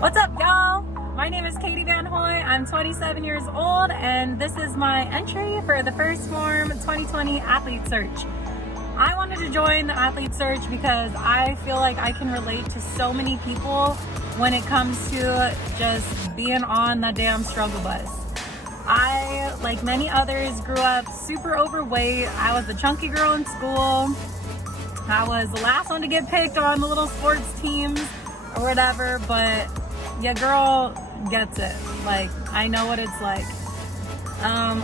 What's up, y'all? My name is Katie Van Hoy. I'm 27 years old, and this is my entry for the first Phorm 2020 Athlete Search. I wanted to join the Athlete Search because I feel like I can relate to so many people when it comes to just being on the damn struggle bus. I, like many others, grew up super overweight. I was the chunky girl in school. I was the last one to get picked on the little sports teams or whatever, but your girl gets it. Like, I know what it's like.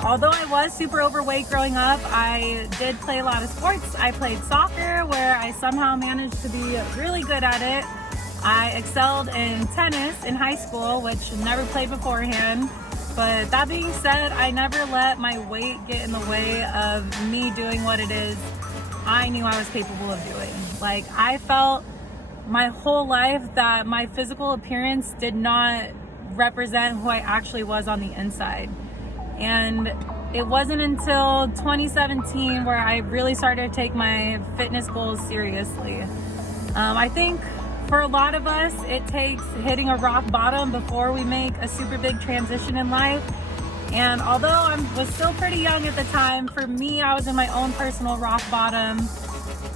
Although I was super overweight growing up, I did play a lot of sports. I played soccer, where I somehow managed to be really good at it. I excelled in tennis in high school, which never played beforehand. But that being said, I never let my weight get in the way of me doing what it is I knew I was capable of doing. Like, I felt my whole life that my physical appearance did not represent who I actually was on the inside. And it wasn't until 2017 where I really started to take my fitness goals seriously. I think for a lot of us, it takes hitting a rock bottom before we make a super big transition in life. And although I was still pretty young at the time, for me, I was in my own personal rock bottom.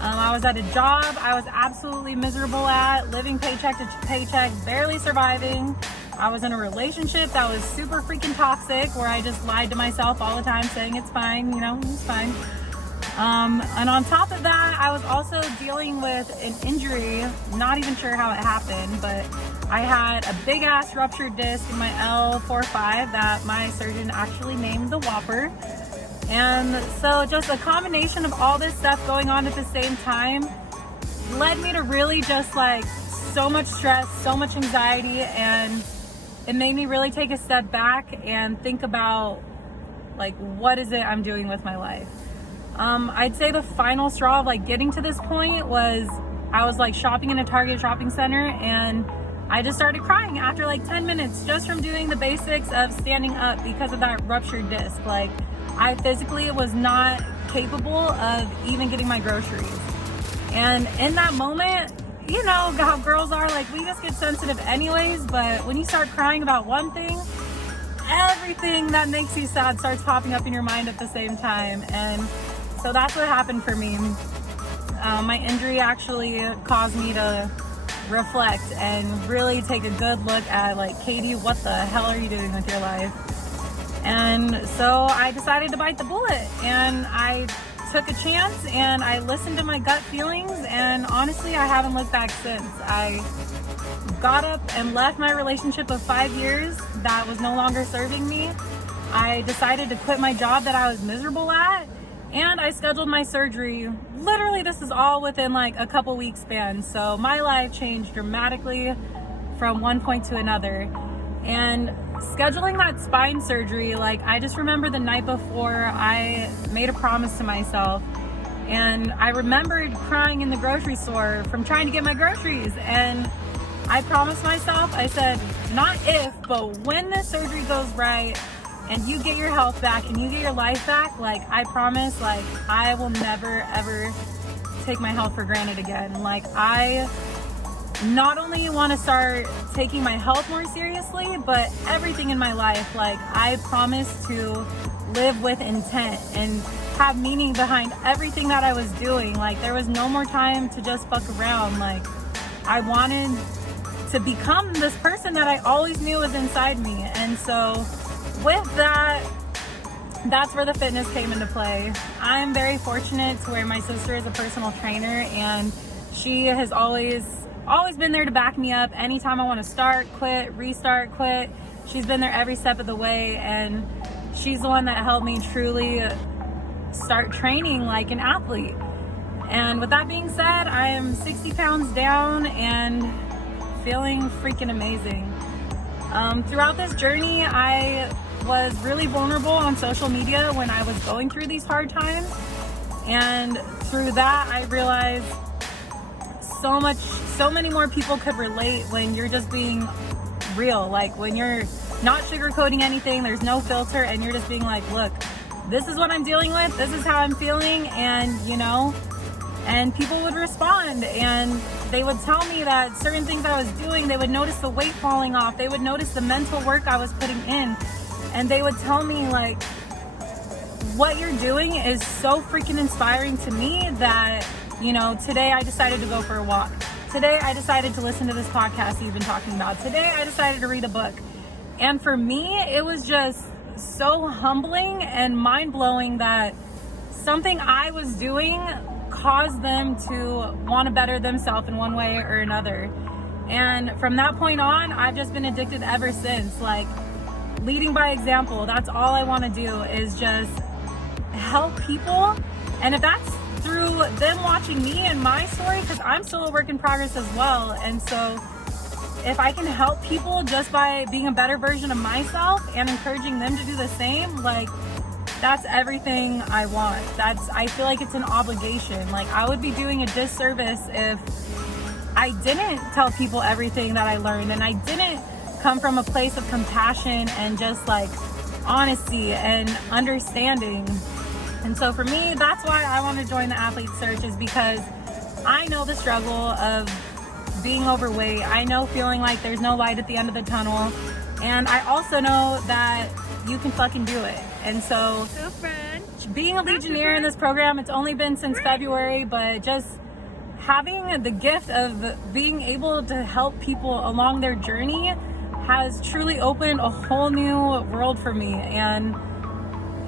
I was at a job I was absolutely miserable at, living paycheck to paycheck, barely surviving. I was in a relationship that was super freaking toxic, where I just lied to myself all the time saying it's fine, it's fine. And on top of that, I was also dealing with an injury, not even sure how it happened, but I had a big ass ruptured disc in my L4-5 that my surgeon actually named the Whopper. And so just a combination of all this stuff going on at the same time led me to really just like so much stress, so much anxiety, and it made me really take a step back and think about like, what is it I'm doing with my life? I'd say the final straw of like getting to this point was I was like shopping in a Target shopping center, and I just started crying after like 10 minutes just from doing the basics of standing up because of that ruptured disc. Like, I physically was not capable of even getting my groceries. And in that moment, you know how girls are, like, we just get sensitive anyways, but when you start crying about one thing, everything that makes you sad starts popping up in your mind at the same time. And so that's what happened for me. My injury actually caused me to reflect and really take a good look at, like, Katie, what the hell are you doing with your life? And so I decided to bite the bullet, and I took a chance and I listened to my gut feelings, and honestly, I haven't looked back since. I got up and left my relationship of 5 years that was no longer serving me. I decided to quit my job that I was miserable at, and I scheduled my surgery. Literally, this is all within like a couple weeks span. So my life changed dramatically from one point to another. And scheduling that spine surgery, like, I just remember the night before I made a promise to myself, and I remembered crying in the grocery store from trying to get my groceries. And I promised myself, I said, not if, but when this surgery goes right and you get your health back and you get your life back, like, I promise, like, I will never ever take my health for granted again. Like, I not only want to start taking my health more seriously, but everything in my life. Like, I promise to live with intent and have meaning behind everything that I was doing. Like, there was no more time to just fuck around. Like, I wanted to become this person that I always knew was inside me. And so with that, that's where the fitness came into play. I'm very fortunate to where my sister is a personal trainer, and she has always been there to back me up anytime I want to start, quit, restart, quit. She's been there every step of the way, and she's the one that helped me truly start training like an athlete. And with that being said, I am 60 pounds down and feeling freaking amazing. Throughout this journey, I was really vulnerable on social media when I was going through these hard times, and through that I realized so many more people could relate when you're just being real. Like, when you're not sugarcoating anything, there's no filter, and you're just being like, look, this is what I'm dealing with, this is how I'm feeling, and and people would respond, and they would tell me that certain things I was doing, they would notice the weight falling off, they would notice the mental work I was putting in, and they would tell me like, what you're doing is so freaking inspiring to me that, you know, today I decided to go for a walk. Today I decided to listen to this podcast you've been talking about. Today I decided to read a book. And for me, it was just so humbling and mind-blowing that something I was doing caused them to want to better themselves in one way or another. And from that point on, I've just been addicted ever since. Like, leading by example, that's all I want to do, is just help people. And if that's through them watching me and my story, because I'm still a work in progress as well, and so if I can help people just by being a better version of myself and encouraging them to do the same, like, that's everything I want. I feel like it's an obligation. Like, I would be doing a disservice if I didn't tell people everything that I learned, and I didn't come from a place of compassion and just like honesty and understanding. And so for me, that's why I want to join the Athlete Search, is because I know the struggle of being overweight. I know feeling like there's no light at the end of the tunnel. And I also know that you can fucking do it. And so being a Legionnaire in this program, it's only been since February, but just having the gift of being able to help people along their journey has truly opened a whole new world for me. And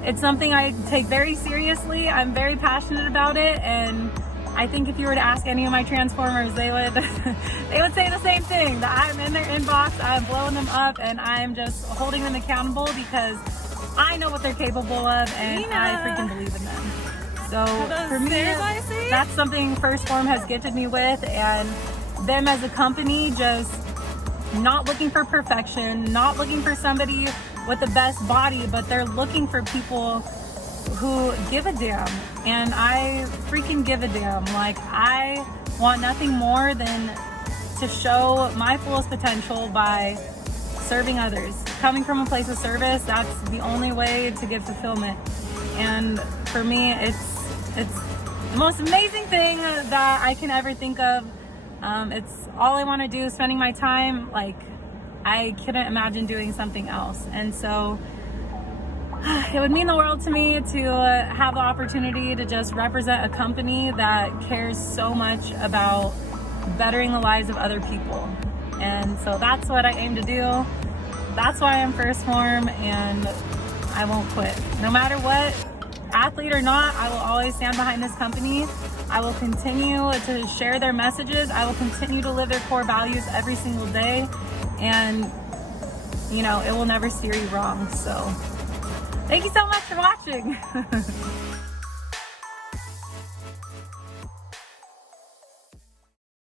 it's something I take very seriously. I'm very passionate about it, and I think if you were to ask any of my Transformers, they would they would say the same thing, that I'm in their inbox, I'm blowing them up, and I'm just holding them accountable because I know what they're capable of, and I freaking believe in them. So for me, that's something First Phorm has gifted me with, and them as a company, just not looking for perfection, not looking for somebody with the best body, but they're looking for people who give a damn. And I freaking give a damn. Like, I want nothing more than to show my fullest potential by serving others. Coming from a place of service, that's the only way to give fulfillment. And for me, it's the most amazing thing that I can ever think of. It's all I want to do, spending my time. Like, I couldn't imagine doing something else. And so it would mean the world to me to have the opportunity to just represent a company that cares so much about bettering the lives of other people. And so that's what I aim to do. That's why I'm First Phorm, and I won't quit. No matter what, athlete or not, I will always stand behind this company. I will continue to share their messages. I will continue to live their core values every single day. And, you know, it will never steer you wrong. So thank you so much for watching.